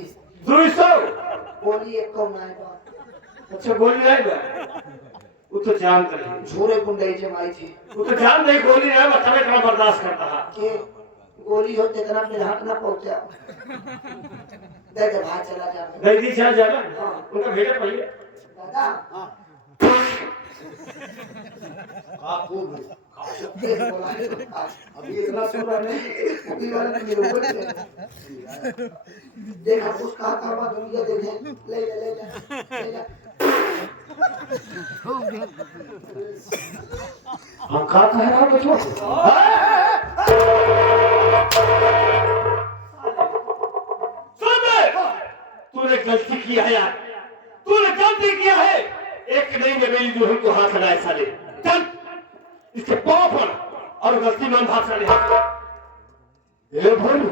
200 बोली एक कम ना है अच्छा गोली नहीं बा वो तो जानते हैं झूरे गुंडे जमाई थी वो तो जान नहीं गोली नहीं बता इतना बर्दाश्त करता है के गोली हो जितना मेरे हाथ ना पहुंचा दे दे भाग चला जा गई जा जाना उनका भेजा पहले दादा अभी इतना सुना नहीं अभी वाला नहीं होगा देखा कुछ कहा था बात दुनिया देखे ले जा हाँ क्या कह रहा है बच्चों? सुन बे! तूने गलती किया है यार, तूने गलती किया है। एक नहीं में मेरी दुल्हन को हाथ लगाए साले। चल इसके पाँव पर और गलती में हाथ लगे। ए भोलू,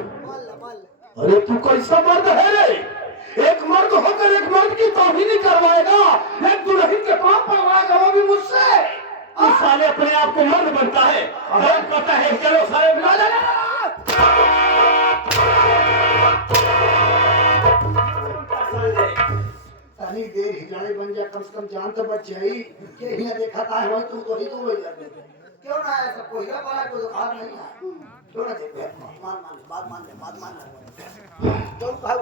अरे तू कैसा मर्द है रे? एक मर्द होकर एक मर्द की तौहीन करवाएगा, एक दुल्हन के पाँव पड़वाएगा, वो भी मुझसे। तू साले अपने आप को मर्द बनता है, काम करता है। चलो साले मिला ले। तनी देर हिजड़े बन जा, कम से कम जान तो बच जाई के हिया देखा था है तू तो ही तो वही कर दे। क्यों ना ऐसा कोई ना बड़ा कोई खास नहीं है। क्यों ना देख बात मान ले तो कहा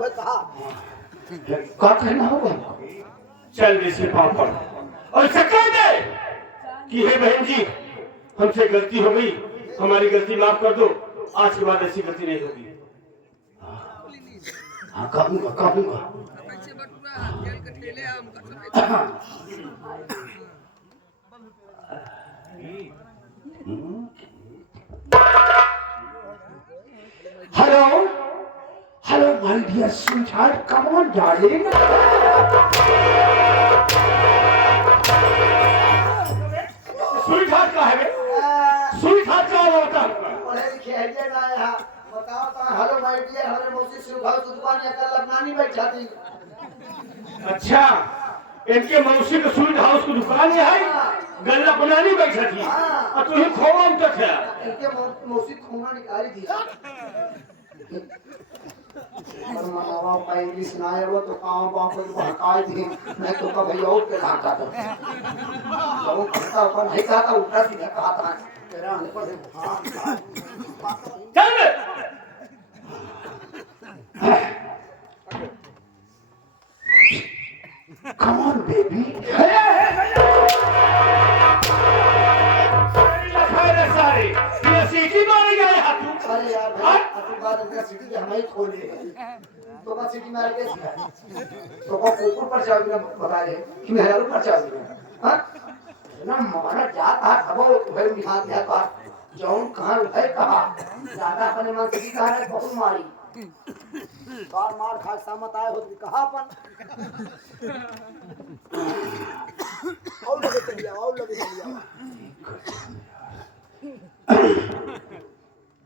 क्या कहना होगा? चल इसे पापड़ और इसे कह दे कि हे बहन जी, हमसे गलती हो गई, हमारी गलती माफ कर दो, आज के बाद ऐसी गलती नहीं होगी। हाँ कहूँगा। Hello my dear sweetheart, come on darling. Sweetheart का है बे? स्वीटहार्ट क्या होता है? पढ़े लिखे है ये ना यहाँ बताओ तो हेलो माय डियर हमारे मौसी सिर्फ घर की दुकान या कल अपनानी बैठा थी। अच्छा, इनके मौसी के स्वीट हाउस की दुकान है, गल्ला बनानी बैठा थी और तुम्हें खोवा उतर था। इनके मौसी खोना निकाली थी। और मनावा का इंग्लिश ना आया वो तो काम बाप को भड़काई थी, नहीं तो कभी और के भागा था। वो कहता ऊपर नहीं कहा था, उल्टा सीधा कहा था। तेरा आने पर चल Come on, baby. अरे यार अपनी बात अपना सिटी के हमें खोले तो का सिटी मार के तो को ऊपर पर जाओगे ना बता रहे कि मैं ऊपर पर जाओगे हां ना मारा जाता अब भाई निहाल दिया का जौन कहां है कहा ज्यादा अपने मन से कहा है बहुत मारी बार मार खा सामत आए हो कहा अपन और लगे चलिए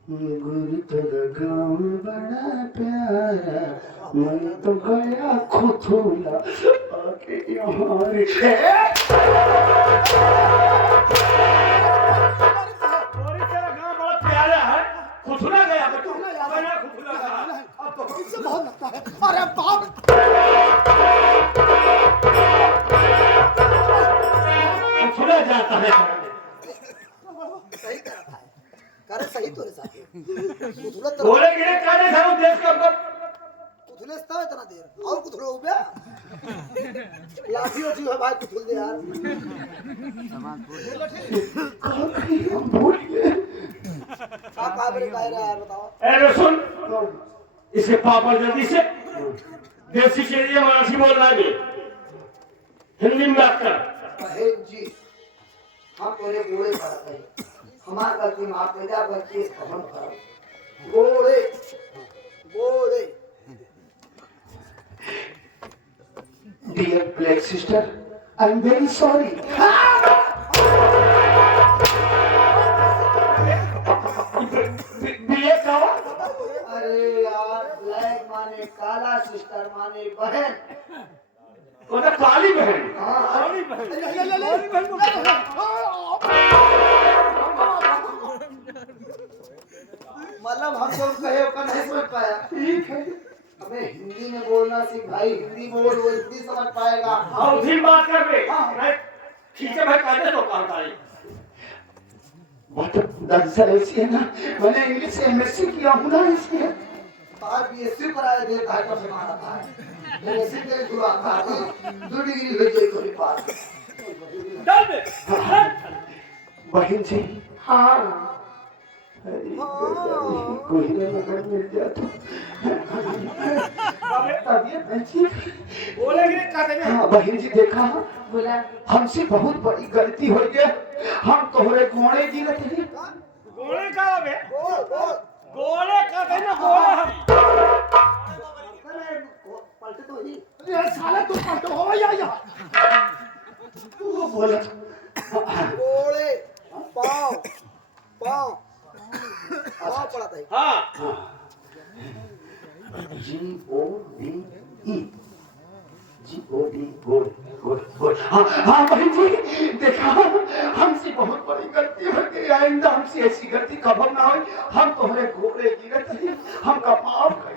गुरु तेरा गाँव बड़ा प्यारा, मैं तो गया खुथूला आके यहाँ रे। तेरा गाँव बड़ा प्यारा है, खुथूला गया मैं तो गया खुथूला गया। अब तो इससे बहुत लगता है अरे बाप खुथूला जाता है। सही करता है करे सही तोरे साथ कुथुला तो बोले कि काने था देश का कुथुले स्ता इतना देर और कुथुला हो गया लाठी होती है भाई कुथुल दे यार भूल गए। आप आबरे कह रहे यार बताओ अरे सुन, इसके पापा जल्दी से देसी के लिए मराठी बोल रहा है, हिंदी में बात कर। बहन जी हम तोरे गोड़े पड़ते हैं हमार गलती माफ कर जा बच्चे खत्म करो गोड़े गोड़े Dear black sister, I am very sorry. अरे यार ब्लैक माने काला सिस्टर माने बहन वो तो काली बहन। काली मतलब हम जो कहे वो नहीं समझ पाया ठीक है, हमें हिंदी में बोलना सीख भाई हिंदी बोल वो हिंदी समझ पाएगा और फिर बात कर बे। ठीक है भाई, कायदे तो काम करें। बात दरअसल ऐसी है ना, मैंने इंग्लिश से एमएससी किया हूँ ना, इसलिए बात बीएससी कराया देता है कब से मारा था बीएससी के जुड़ा था 2 डिग्री भेजे तो पास बहन जी हाँ अरे गजब, कोई ना अगर मिल जाता। तबीयत अच्छी। बोले कि का देने हाँ बहन जी देखा, बोला हमसे बहुत बड़ी गलती हो गई। हम तोहरे गोड़े गिरत ही। गोले का बे गोले का देने गोले हम पलटे तो ही ये साले तू पलटो हो या तू बोला गोले पाव पाव पाव पड़ा था हां G-O-D-E G-O-D गोल गोल गोल। हाँ हाँ बहन जी देखा, हमसे बहुत बड़ी गलती हो गई। आइंदा हमसे ऐसी गलती कभी ना हो। हम तोहरे घोड़े गिरत ही, हमका माफ कर दे।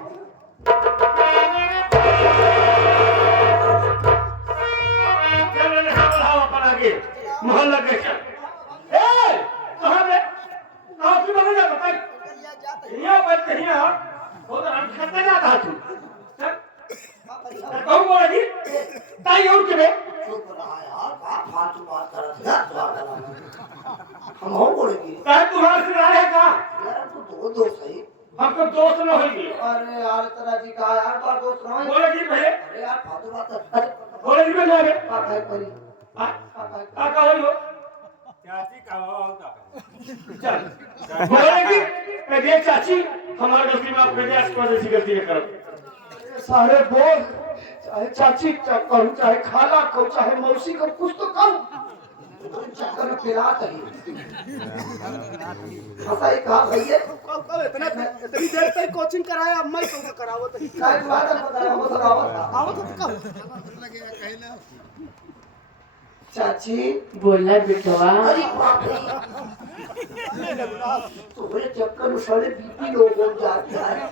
चल ले बढ़ाओ अपन आगे मोहल्ला के चल। ए कहां रे आप की बगल जा बता यहाँ बैठ के यहाँ वो तो हम खत्ते ना था तू कहूँ बोला जी ताई और के बे चुप रहा यार बात फालतू बात कर रहा था हम हो बोलेंगे ताई तुम्हारे से रहा है का यार तू दो दो सही हमको दोस्त न होगी। अरे यार तेरा जी कहा यार बात दोस्त रहो बोले जी भैया अरे यार फालतू बात कर बोले जी मैं जावे का भाई परी आ का हो चाची का होगा चल बोले जी मैं देख चाची हमारे गलती में आप भेजे आज को ऐसी गलती न करो। सारे बोल चाहे चाची कहूँ चाहे खाला कहूँ चाहे मौसी कहूँ कुछ तो कहूँ। चक्कर में फिरा कहीं ऐसा ही कहा भैया इतनी देर तक कोचिंग कराया मैं तो करावो तो काय बात बताया वो बताओ आओ तो कब चाची बोला बेटवा अरे बाप रे तुम्हारे चक्कर में सारे बीपी लो हो जाता है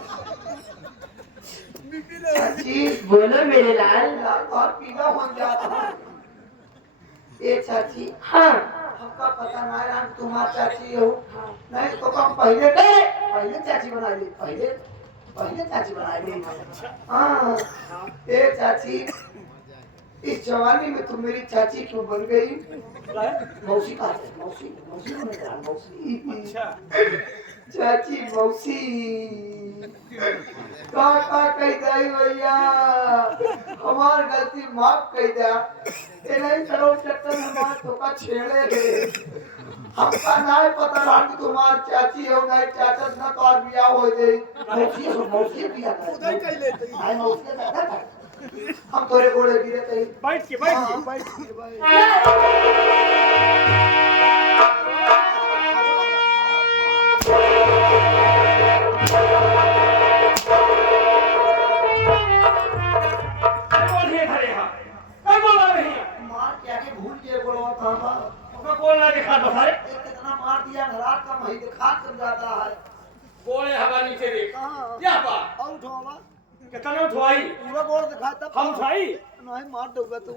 चाची बोलो मेरे लाल। लाल और पीला हो जाता है ए चाची हाँ हमका पता ना है हम तुम्हारा चाची हो नहीं तो हम पहले चाची बना ली पहले चाची बना ली हाँ ए चाची इस जवानी में तुम मेरी चाची क्यों बन गई मौसी का मौसी मौसी बने यार मौसी चाची मौसी का कही दई भैया हमार गलती माफ कही दिया ये नहीं चलो चक्कर हमार तो का छेड़े है हमका ना पता रहा कि तुम्हार चाची हो नहीं चाचा ना तो और बियाह हो गई मौसी बियाह कर उधर कहीं लेते आई मौसी का हम तोरे गोड़े गिरे थे बैठ के मार क्या के भूल के गोड़वा थामा कौन ना दिखा दो सारे कितना मार दिया रात का मही दिखा कर जाता है बोले हवा नीचे देख हाँ। क्या बा और उठावा कितना उठवाई पूरा गोड़ दिखाता हम उठाई नहीं मार दूंगा तू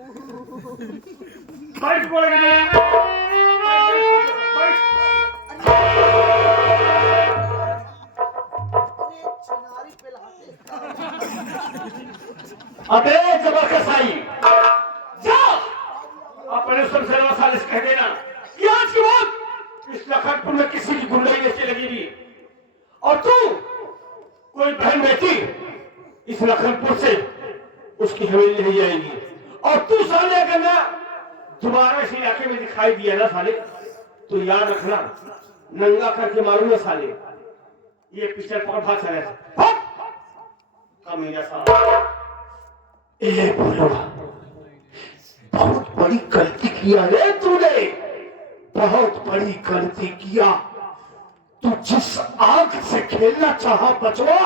बैठ बोले बैठ चिनारी पे लाते अबे जबरदस्ती जा अपने सबसे सालिश कह देना कि आज की बात इस लखनपुर में किसी की गुंडाई नहीं लगेगी और तू कोई बहन बेटी इस लखनपुर से उसकी हवेली नहीं जाएगी और तू साले करना दोबारा इस इलाके में दिखाई दिया ना साले तो याद रखना नंगा करके मारूंगा साले ये पिक्चर पकड़ भाग चले कमीना साहब ए बोलो बहुत बड़ी गलती किया रे तूने बहुत बड़ी गलती किया तू जिस आग से खेलना चाहा बचवा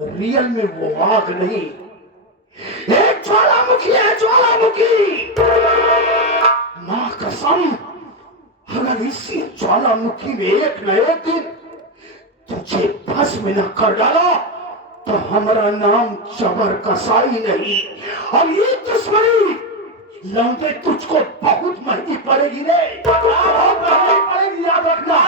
रियल में वो आग नहीं एक ज्वालामुखी है ज्वालामुखी मां कसम अगर इसी ज्वालामुखी में एक न एक दिन तुझे भस्म न कर डाला तो हमारा नाम जबर कसाई नहीं और ये दुश्मनी लौटे तुझको बहुत महंगी पड़ेगी रे बहुत महंगी पड़ेगी याद रखना